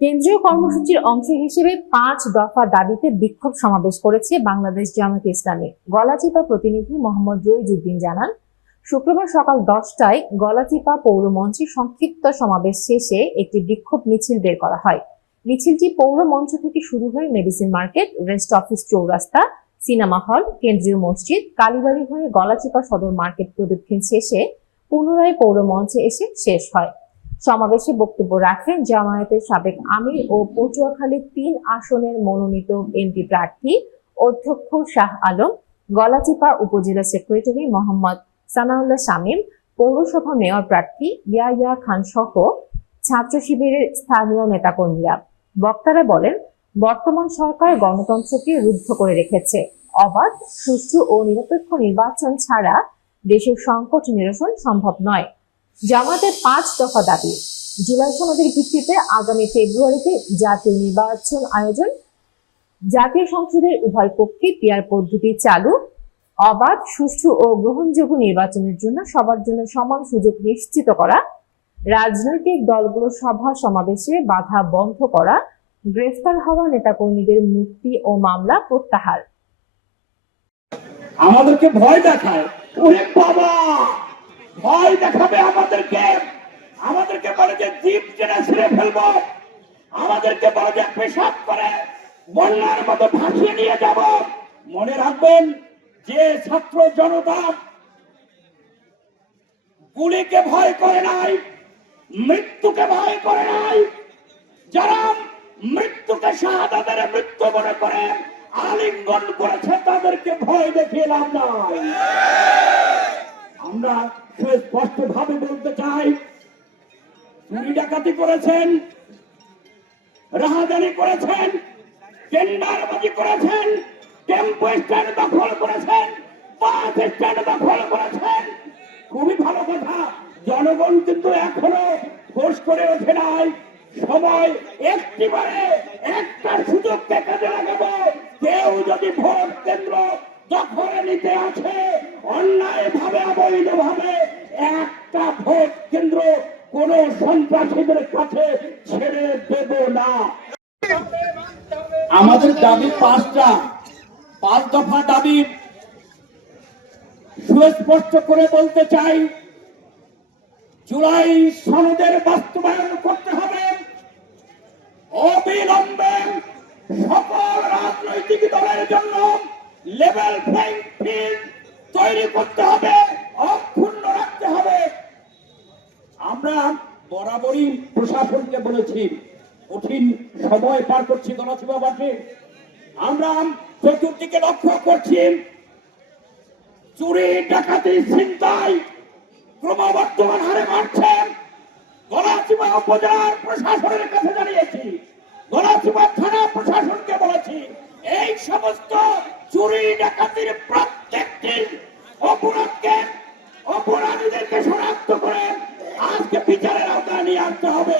কেন্দ্রীয় কর্মসূচির অংশ হিসেবে 5 দফা দাবিতে বিক্ষোভ সমাবেশ করেছে বাংলাদেশ জামায়াতে ইসলামী। গলাচিপা প্রতিনিধি মোহাম্মদ রইজুদ্দিন জানান, শুক্রবার সকাল 10টায় গলাচিপা পৌর মঞ্চে সংক্ষিপ্ত সমাবেশ শেষে একটি বিক্ষোভ মিছিল বের করা হয়। মিছিলটি পৌর মঞ্চ থেকে শুরু হয়ে মেডিসিন মার্কেট, রেস্ট অফিস চৌরাস্তা, সিনেমা হল, কেন্দ্রীয় মসজিদ, কালীবাড়ি হয়ে গলাচিপা সদর মার্কেট প্রদক্ষিণ শেষে পুনরায় পৌর মঞ্চে এসে শেষ হয়। সমাবেশে বক্তব্য রাখেন জামায়াতের সাবেক আমির ও পটুয়াখালী 3 আসনের মনোনীত এমপি প্রার্থী অধ্যক্ষ শাহ আলম, গলাচিপা উপজেলা সেক্রেটারি মোহাম্মদ সানাউল্লাহ শামীম, পৌরসভা মেয়র প্রার্থী ইয়াইয়া খান সহ ছাত্র শিবিরের স্থানীয় নেতাকর্মীরা। বক্তারা বলেন, বর্তমান সরকার গণতন্ত্রকে রুদ্ধ করে রেখেছে। অবাধ, সুষ্ঠু ও নিরপেক্ষ নির্বাচন ছাড়া দেশের সংকট নিরসন সম্ভব নয়। জামায়াতের 5 দফা দাবি: জুলাই সনদের ভিত্তিতে আগামী ফেব্রুয়ারিতে জাতীয় নির্বাচন আয়োজন, জাতীয় সংসদের উভয় কক্ষে পিআর পদ্ধতি চালু, অবাধ, সুষ্ঠু ও গ্রহণযোগ্য নির্বাচনের জন্য সবার জন্য সমান সুযোগ নিশ্চিত করা, রাজনৈতিক দলগুলোর সভা সমাবেশে বাধা বন্ধ করা, গ্রেফতার হওয়া নেতাকর্মীদের মুক্তি ও মামলা প্রত্যাহার। আমাদেরকে ভয় দেখায়, ওরে বাবা ভয় দেখাবে আমাদেরকে বলে যে জীব টেনে ছিঁড়ে ফেলবো, আমাদেরকে বলে যে পেশাব করে বন্যার মতো ভাসিয়ে নিয়ে যাব। মনে রাখবেন, যে ছাত্র জনতা গুলিকে ভয় করে নাই, মৃত্যুকে ভয় করে নাই, যারা মৃত্যুকে শাহাদাতের মৃত্যু মনে করে আলিঙ্গন করেছে, তাদেরকে ভয় দেখিয়ে লাভ নাই। আমরা স্পষ্ট ভাবে বলতে চাই, চুরি ডাকাতি করেছেন, রাহাজানি করেছেন, টেন্ডারবাজি করেছেন, টেম্পো স্ট্যান্ড দখল করেছেন, বাস স্ট্যান্ড দখল করেছেন, খুবই ভালো কথা। জনগণ কিন্তু এখনো ঘোষ করে ওঠে নাই। সময় একটিবারে একটা সুযোগকে কাজে লাগাবো। কেউ যদি ভোট কেন্দ্র দখলে নিতে আছে, অন্যায় ভাবে অবৈধ ভাবে, একটা ভোট কেন্দ্র কোন সন্ত্রাসীদের কাছে ছেড়ে দেব না। আমাদের দাবি 5টা, 5 দফা দাবি সুস্পষ্ট করে বলতে চাই। জুলাই সনদের বাস্তবায়ন করতে হবে অবিলম্বে। সকল রাজনৈতিক দলের জন্য লেভেল প্লেইং ফিল্ড তৈরি করতে হবে, অক্ষুণ্ণ রাখতে হবে। আমরা বরাবরই প্রশাসনকে বলেছি, কঠিন সময় পার করছি গণচিপাবাসী। আমরা চতুর্দিকে লক্ষ্য করছি, চুরি ডাকাতি ছিনতাই ক্রমবর্ধমান হারে বাড়ছে। গলাচিপা উপজেলার প্রশাসনের কাছে জানিয়েছি, গলাচিপা থানা প্রশাসনকে বলেছি, এই সমস্ত চুরি ডাকাতির প্রত্যেকটি অপরাধীদেরকে শনাক্ত করে আজকে বিচারের আওতায় নিয়ে আসতে হবে।